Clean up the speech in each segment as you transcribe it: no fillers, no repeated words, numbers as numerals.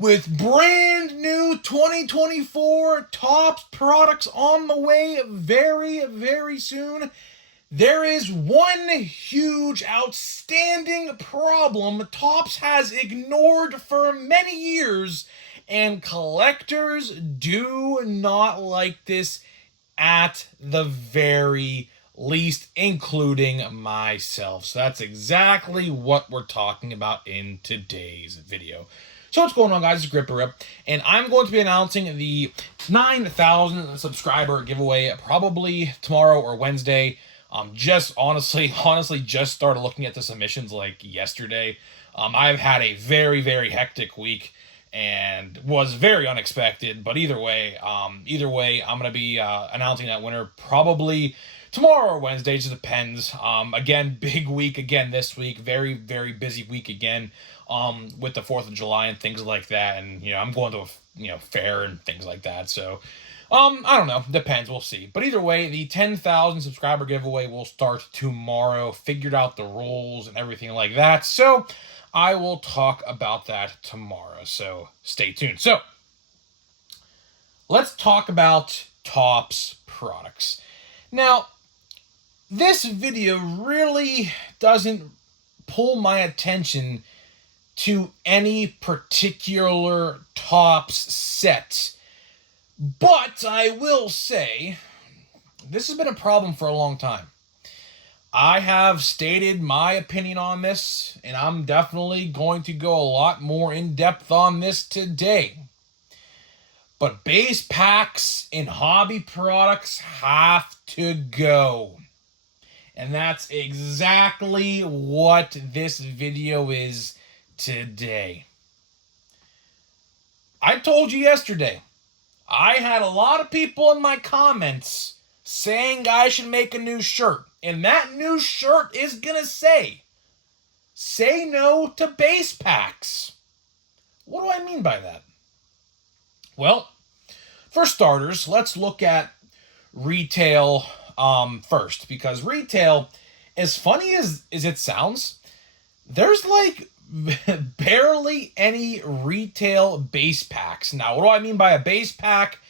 with brand new 2024 Topps products on the way very, very soon. There is one huge, outstanding problem Topps has ignored for many years, and collectors do not like this at the very least, including myself. So that's exactly what we're talking about in today's video. So what's going on, guys? It's Gripper, and I'm going to be announcing the 9,000 subscriber giveaway probably tomorrow or Wednesday. Just honestly just started looking at the submissions like yesterday. I've had a very, very hectic week and was very unexpected, but either way, I'm going to be announcing that winner probably tomorrow or Wednesday. Just depends. Again, big week again this week. Very, very busy week again. With the 4th of July and things like that, and I'm going to a fair and things like that. So, I don't know. Depends. We'll see. But either way, the 10,000 subscriber giveaway will start tomorrow. Figured out the rules and everything like that. So, I will talk about that tomorrow. So, stay tuned. So, let's talk about Topps products. Now, this video really doesn't pull my attention to any particular Topps set. But I will say, this has been a problem for a long time. I have stated my opinion on this, and I'm definitely going to go a lot more in depth on this today. But base packs in hobby products have to go. And that's exactly what this video is today. I told you yesterday, I had a lot of people in my comments saying I should make a new shirt. And that new shirt is gonna say no to base packs. What do I mean by that? Well, for starters, let's look at retail first. Because retail, as funny as it sounds, there's like barely any retail base packs. Now, what do I mean by a base pack?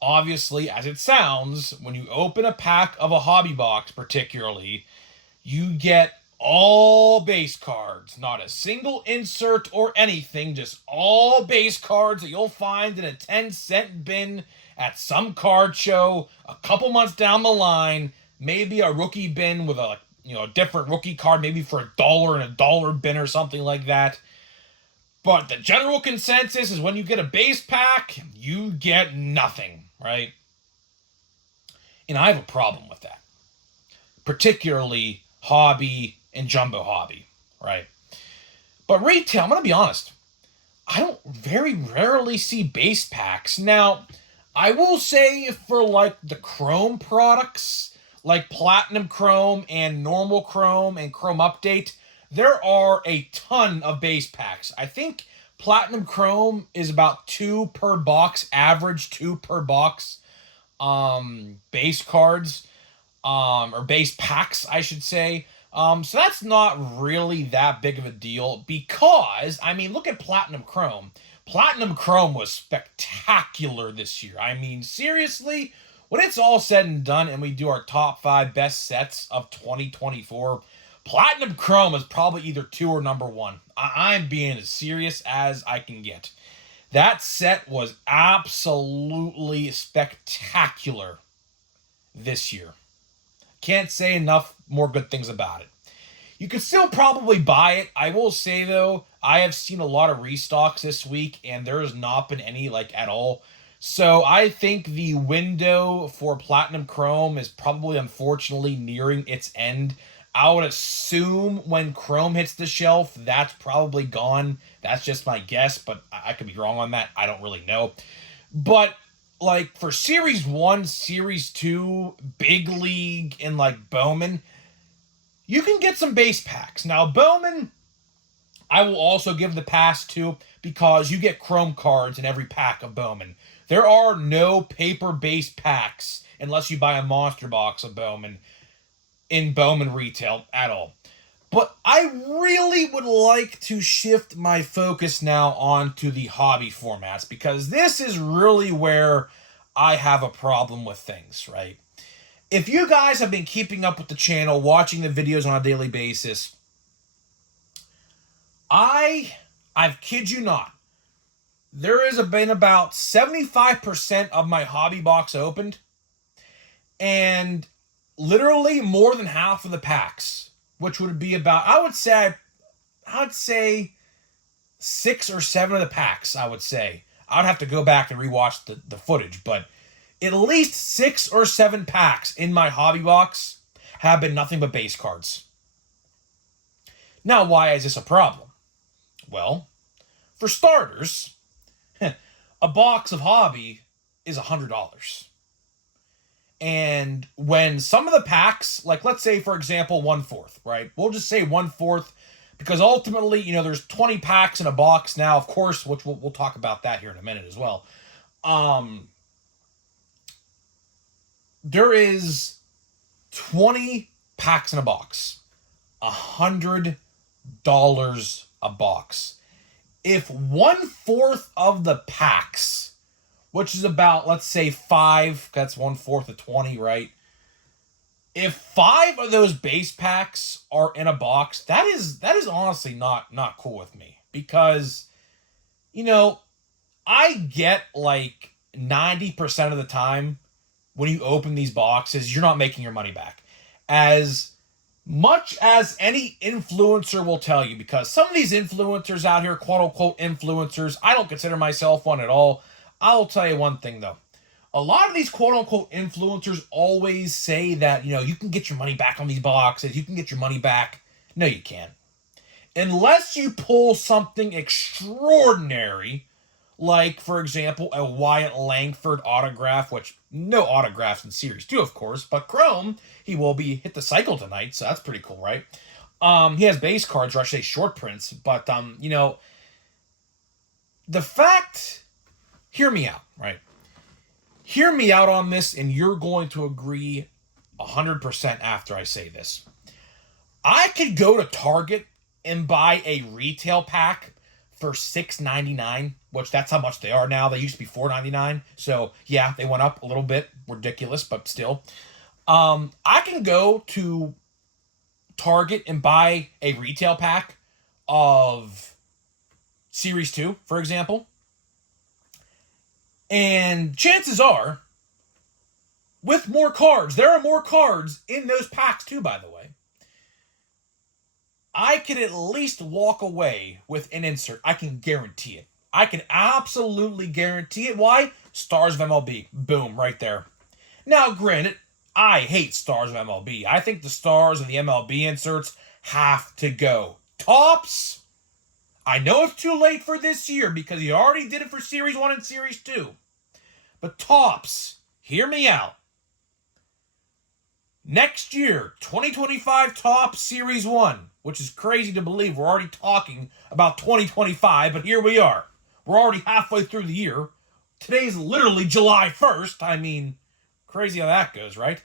Obviously, as it sounds, when you open a pack of a hobby box particularly, you get all base cards. Not a single insert or anything, just all base cards that you'll find in a 10-cent bin at some card show a couple months down the line. Maybe a rookie bin with a different rookie card, maybe for $1 in a dollar bin or something like that. But the general consensus is when you get a base pack, you get nothing, right? And I have a problem with that. Particularly hobby and jumbo hobby, right? But retail, I'm going to be honest, I don't very rarely see base packs. Now, I will say for like the Chrome products, like Platinum Chrome and Normal Chrome and Chrome Update, there are a ton of base packs. I think Platinum Chrome is about 2 per box, average 2 per box base cards, or base packs, I should say. So that's not really that big of a deal because, I mean, look at Platinum Chrome. Platinum Chrome was spectacular this year. I mean, seriously, when it's all said and done and we do our top 5 best sets of 2024, Platinum Chrome is probably either 2 or number 1. I'm being as serious as I can get. That set was absolutely spectacular this year. Can't say enough more good things about it. You could still probably buy it. I will say, though, I have seen a lot of restocks this week, and there has not been any, at all. So I think the window for Platinum Chrome is probably, unfortunately, nearing its end. I would assume when Chrome hits the shelf, that's probably gone. That's just my guess, but I could be wrong on that. I don't really know. But, for Series 1, Series 2, Big League, and, Bowman, you can get some base packs. Now, Bowman, I will also give the pass to because you get Chrome cards in every pack of Bowman. There are no paper base packs unless you buy a monster box of Bowman in Bowman retail at all. But I really would like to shift my focus now onto the hobby formats, because this is really where I have a problem with things, right? If you guys have been keeping up with the channel, watching the videos on a daily basis, I've kid you not, there has been about 75% of my hobby box opened, and literally more than half of the packs, which would be about, I would say 6 or 7 of the packs, I would say. I would have to go back and rewatch the footage, but at least 6 or 7 packs in my hobby box have been nothing but base cards. Now, why is this a problem? Well, for starters, a box of hobby is $100. And when some of the packs, like let's say, for example, 1/4, right? We'll just say 1/4, because ultimately, you know, there's 20 packs in a box now, of course, which we'll talk about that here in a minute as well. There is 20 packs in a box. $100 a box. If 1/4 of the packs, which is about, let's say 5, that's 1/4 of 20, right? If 5 of those base packs are in a box, that is honestly not cool with me, because, you know, I get like 90% of the time when you open these boxes, you're not making your money back. As much as any influencer will tell you, because some of these influencers out here, quote unquote influencers, I don't consider myself one at all. I will tell you one thing though. A lot of these quote unquote influencers always say that, you know, you can get your money back on these boxes. You can get your money back. No, you can't. Unless you pull something extraordinary, like, for example, a Wyatt Langford autograph, which no autographs in Series 2, of course, but Chrome, he will be hit the cycle tonight, so that's pretty cool, right? He has base cards, or I should say short prints, but, you know, the fact, hear me out, right? Hear me out on this, and you're going to agree 100% after I say this. I could go to Target and buy a retail pack for $6.99, which that's how much they are now. They used to be $4.99. So yeah, they went up a little bit. Ridiculous, but still. I can go to Target and buy a retail pack of Series 2, for example. And chances are, with more cards, there are more cards in those packs too, by the way, I could at least walk away with an insert. I can guarantee it. I can absolutely guarantee it. Why? Stars of MLB. Boom, right there. Now, granted, I hate Stars of MLB. I think the stars of the MLB inserts have to go. Topps, I know it's too late for this year because he already did it for Series 1 and Series 2. But Topps, hear me out. Next year, 2025 Topps Series 1, which is crazy to believe we're already talking about 2025, but here we are. We're already halfway through the year. Today's literally July 1st. I mean, crazy how that goes, right?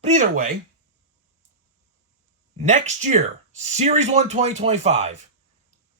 But either way, next year, Series 1 2025,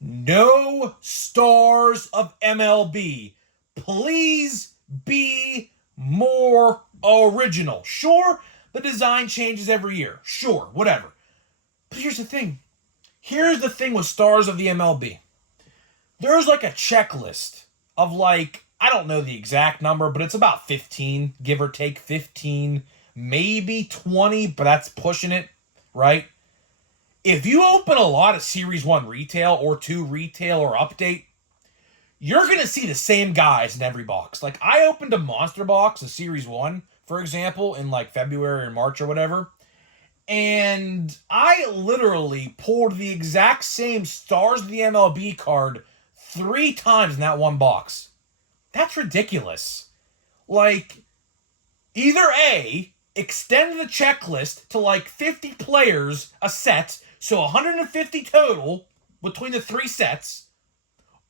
no stars of MLB. Please be more original. Sure, the design changes every year. Sure, whatever. But here's the thing. Here's the thing with stars of the MLB. There's like a checklist of like, I don't know the exact number, but it's about 15, give or take 15, maybe 20, but that's pushing it, right? If you open a lot of Series 1 retail or 2 retail or update, you're going to see the same guys in every box. Like, I opened a monster box, a Series 1, for example, in like February or March or whatever, and I literally pulled the exact same Stars of the MLB card 3 times in that one box. That's ridiculous. Like, either A, extend the checklist to like 50 players a set, so 150 total between the 3 sets,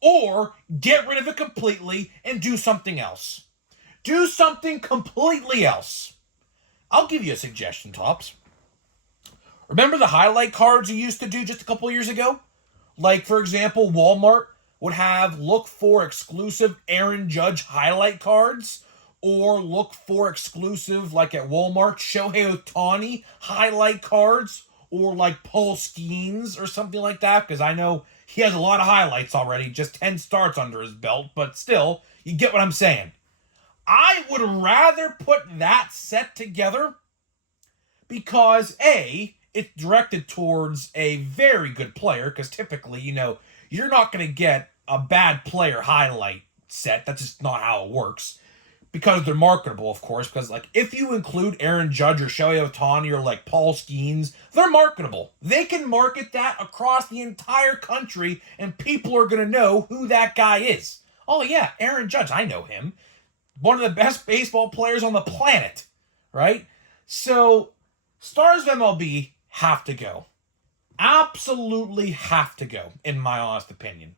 or get rid of it completely and do something else. Do something completely else. I'll give you a suggestion, Topps. Remember the highlight cards you used to do just a couple years ago? Like, for example, Walmart would have look for exclusive Aaron Judge highlight cards, or look for exclusive, like at Walmart, Shohei Ohtani highlight cards, or like Paul Skeens or something like that, because I know he has a lot of highlights already, just 10 starts under his belt, but still, you get what I'm saying. I would rather put that set together because, A, it's directed towards a very good player, because typically, you're not going to get a bad player highlight set. That's just not how it works. Because they're marketable, of course, because, like, if you include Aaron Judge or Shohei Ohtani or, like, Paul Skeens, they're marketable. They can market that across the entire country, and people are going to know who that guy is. Oh, yeah, Aaron Judge, I know him. One of the best baseball players on the planet, right? So, Stars of MLB have to go. Absolutely have to go, in my honest opinion.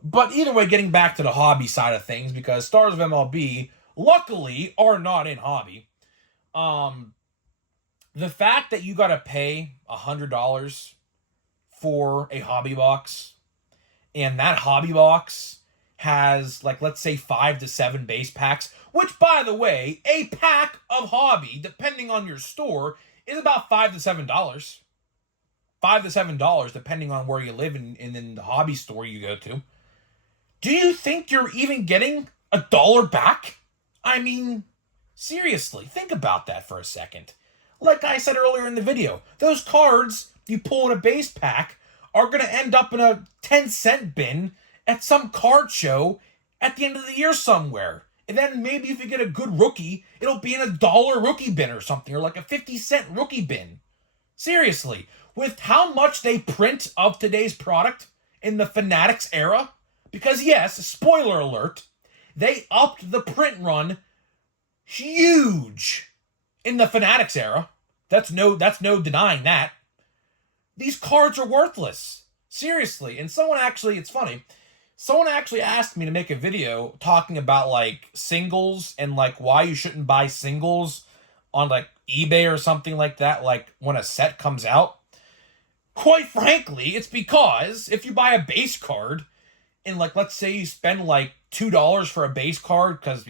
But either way, getting back to the hobby side of things, because Stars of MLB, luckily, are not in hobby. The fact that you got to pay $100 for a hobby box, and that hobby box has, like, let's say 5 to 7 base packs, which, by the way, a pack of hobby, depending on your store, is about $5 to $7. $5 to $7, depending on where you live and in the hobby store you go to. Do you think you're even getting $1 back? I mean, seriously, think about that for a second. Like I said earlier in the video, those cards you pull in a base pack are going to end up in a 10-cent bin at some card show at the end of the year somewhere. And then maybe if you get a good rookie, it'll be in a $1 rookie bin or something, or like a 50-cent rookie bin. Seriously, with how much they print of today's product in the Fanatics era, because yes, spoiler alert, they upped the print run huge in the Fanatics era. That's no denying that. These cards are worthless. Seriously. And it's funny, someone actually asked me to make a video talking about, like, singles and, like, why you shouldn't buy singles on, like, eBay or something like that, like, when a set comes out. Quite frankly, it's because if you buy a base card, and, like, let's say you spend, like, $2 for a base card, because,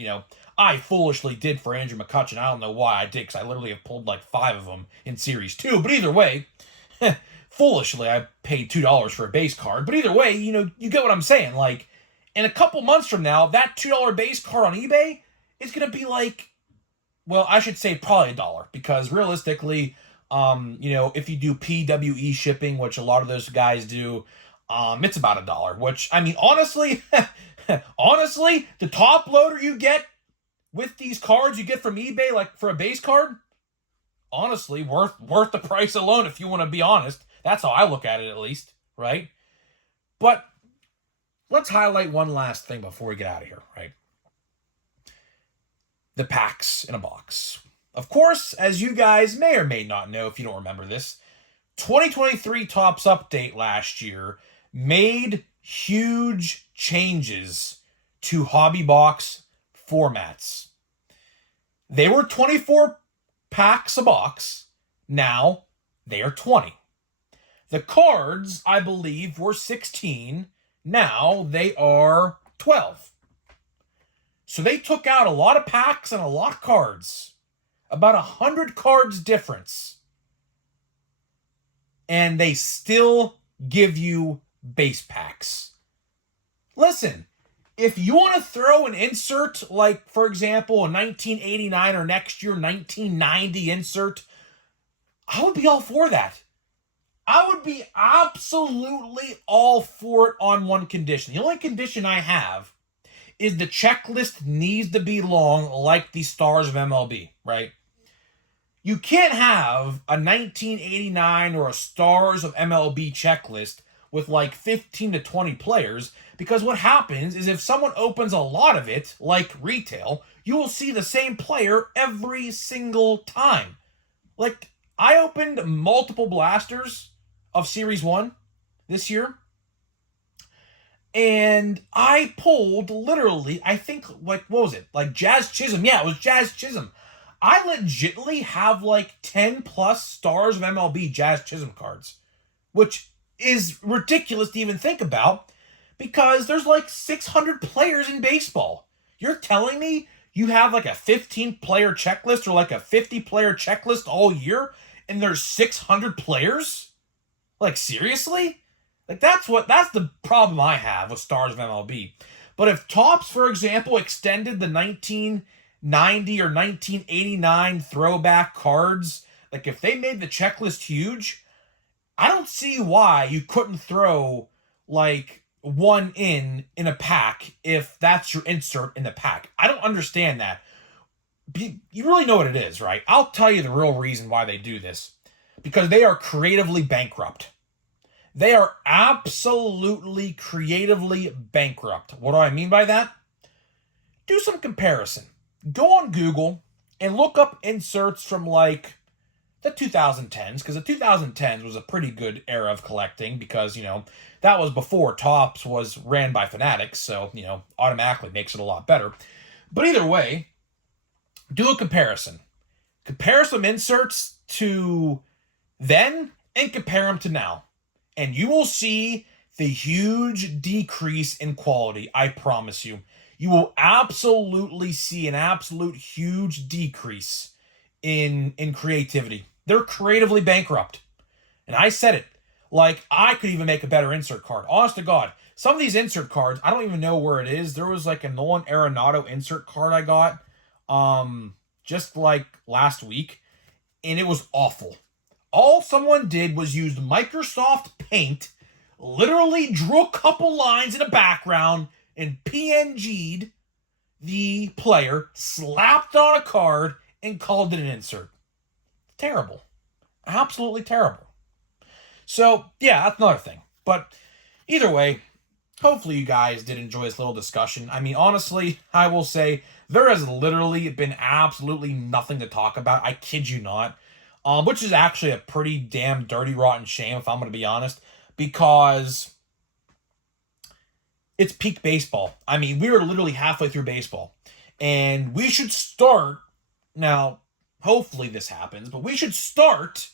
I foolishly did for Andrew McCutchen. I don't know why I did, because I literally have pulled, like, 5 of them in Series 2. But either way, foolishly, I paid $2 for a base card. But either way, you get what I'm saying. Like, in a couple months from now, that $2 base card on eBay is going to be, like, well, I should say probably $1. Because realistically, if you do PWE shipping, which a lot of those guys do, it's about $1, which, I mean, honestly, the top loader you get with these cards you get from eBay, like for a base card, honestly, worth the price alone, if you want to be honest. That's how I look at it, at least, right? But let's highlight one last thing before we get out of here, right? The packs in a box. Of course, as you guys may or may not know, if you don't remember this, 2023 Topps Update last year made huge changes to hobby box formats. They were 24 packs a box. Now they are 20. The cards, I believe, were 16. Now they are 12. So they took out a lot of packs and a lot of cards. About 100 cards difference. And they still give you base packs. Listen, if you want to throw an insert, like, for example, a 1989 or next year 1990 insert, I would be all for that. I would be absolutely all for it on one condition. The only condition I have is the checklist needs to be long, like the Stars of MLB, right? You can't have a 1989 or a Stars of MLB checklist with like 15 to 20 players, because what happens is if someone opens a lot of it, like retail, you will see the same player every single time. Like, I opened multiple blasters of Series 1 this year, and I pulled literally, I think, like, what was it? Like Jazz Chisholm. Yeah, it was Jazz Chisholm. I legitimately have like 10 plus stars of MLB Jazz Chisholm cards, which is ridiculous to even think about because there's like 600 players in baseball. You're telling me you have like a 15-player checklist or like a 50-player checklist all year and there's 600 players? Like, seriously? Like, that's the problem I have with stars of MLB. But if Topps, for example, extended the 1990 or 1989 throwback cards, like if they made the checklist huge, I don't see why you couldn't throw like one in a pack if that's your insert in the pack. I don't understand that. You really know what it is, right? I'll tell you the real reason why they do this. Because they are creatively bankrupt. They are absolutely creatively bankrupt. What do I mean by that? Do some comparison. Go on Google and look up inserts from like the 2010s, because the 2010s was a pretty good era of collecting because, that was before Topps was ran by Fanatics, so, automatically makes it a lot better. But either way, do a comparison. Compare some inserts to then and compare them to now. And you will see the huge decrease in quality, I promise you. You will absolutely see an absolute huge decrease in creativity. They're creatively bankrupt. And I said it. Like, I could even make a better insert card. Honest to God. Some of these insert cards, I don't even know where it is. There was like a Nolan Arenado insert card I got just like last week. And it was awful. All someone did was use Microsoft Paint, literally drew a couple lines in the background, and PNG'd the player, slapped on a card, and called it an insert. Terrible. Absolutely terrible. So, yeah, that's another thing. But either way, hopefully you guys did enjoy this little discussion. I mean, honestly, I will say there has literally been absolutely nothing to talk about. I kid you not. Which is actually a pretty damn dirty, rotten shame, if I'm going to be honest, because it's peak baseball. I mean, we are literally halfway through baseball, and we should start, now, hopefully this happens, but we should start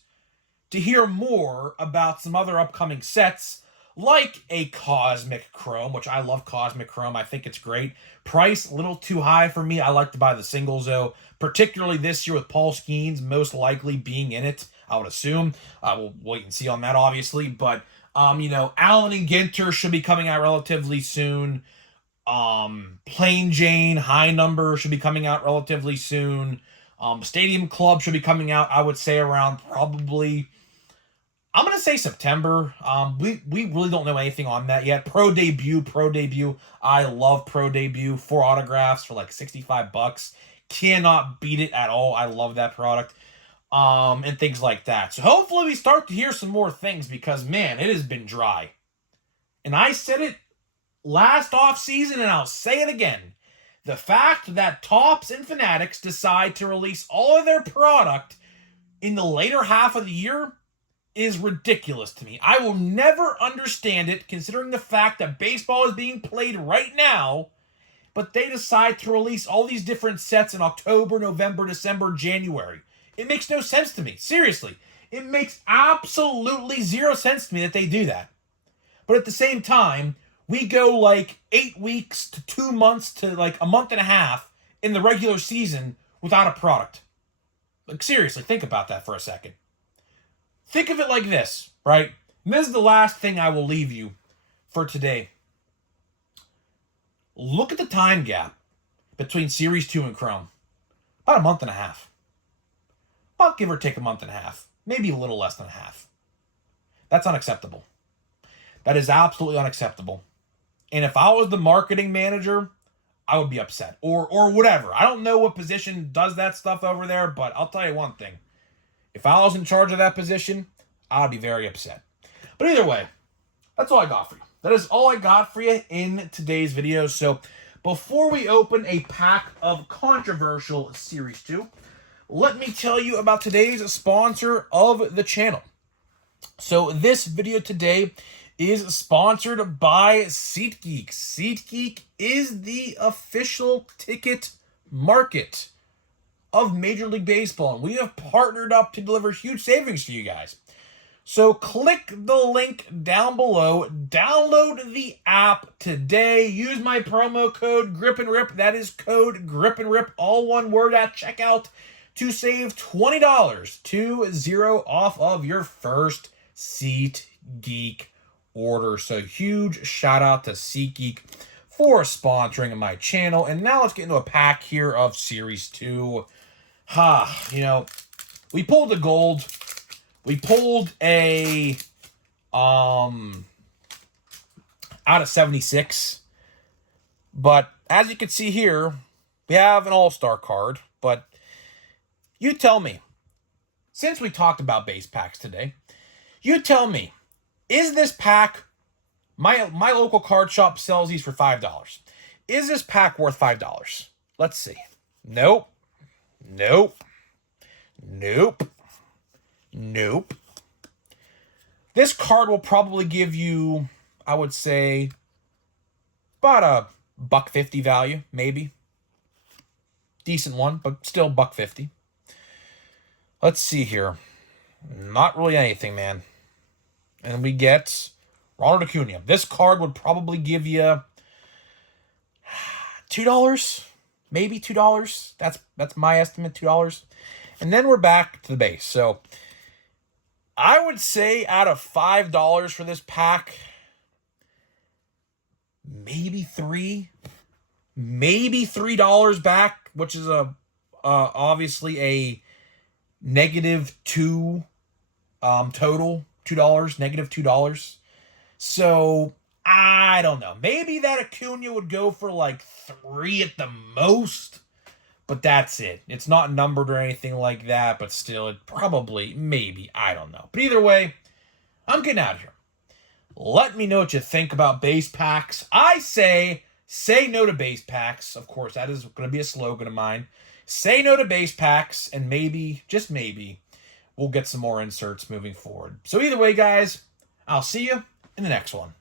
to hear more about some other upcoming sets, like a Cosmic Chrome, which I love Cosmic Chrome. I think it's great. Price, a little too high for me. I like to buy the singles, though, particularly this year with Paul Skeens most likely being in it, I would assume. We'll wait and see on that, obviously. But, Allen and Ginter should be coming out relatively soon. Plain Jane, high number should be coming out relatively soon. Stadium Club should be coming out, I would say, around probably, I'm going to say September. We really don't know anything on that yet. Pro Debut. I love Pro Debut. 4 autographs for like $65. Cannot beat it at all. I love that product. And things like that. So hopefully we start to hear some more things because, man, it has been dry. And I said it last offseason and I'll say it again. The fact that Topps and Fanatics decide to release all of their product in the later half of the year is ridiculous to me. I will never understand it considering the fact that baseball is being played right now, but they decide to release all these different sets in October, November, December, January. It makes no sense to me. Seriously. It makes absolutely zero sense to me that they do that. But at the same time, we go like 8 weeks to 2 months to like a month and a half in the regular season without a product. Like, seriously, think about that for a second. Think of it like this, right? And this is the last thing I will leave you for today. Look at the time gap between Series 2 and Chrome. About a month and a half. About give or take a month and a half. Maybe a little less than a half. That's unacceptable. That is absolutely unacceptable. And if I was the marketing manager, I would be upset. Or whatever. I don't know what position does that stuff over there, but I'll tell you one thing. If I was in charge of that position, I'd be very upset. But either way, that's all I got for you. That is all I got for you in today's video. So before we open a pack of controversial Series 2, let me tell you about today's sponsor of the channel. So this video today is sponsored by SeatGeek. SeatGeek is the official ticket market of Major League Baseball, and we have partnered up to deliver huge savings to you guys. So click the link down below, download the app today, use my promo code GRIPANDRIP, that is code GRIPANDRIP, all one word at checkout, to save $20 off of your first SeatGeek order. So huge shout out to SeatGeek for sponsoring my channel. And now let's get into a pack here of Series 2. We pulled the gold. We pulled a out of 76. But as you can see here, we have an all-star card. But you tell me, since we talked about base packs today, you tell me, is this pack, my local card shop sells these for $5. Is this pack worth $5? Let's see. Nope. This card will probably give you, I would say, about $1.50 value, maybe. Decent one, but still $1.50. Let's see here. Not really anything, man. And we get Ronald Acuna. This card would probably give you $2, maybe $2. That's my estimate, $2. And then we're back to the base. So I would say out of $5 for this pack, maybe $3 back, which is obviously a -2 total. -$2. So I don't know. Maybe that Acuna would go for like $3 at the most. But that's it. It's not numbered or anything like that, but still, it probably, maybe, I don't know. But either way, I'm getting out of here. Let me know what you think about base packs. I say no to base packs. Of course, that is going to be a slogan of mine. Say no to base packs, and maybe, just maybe, we'll get some more inserts moving forward. So either way, guys, I'll see you in the next one.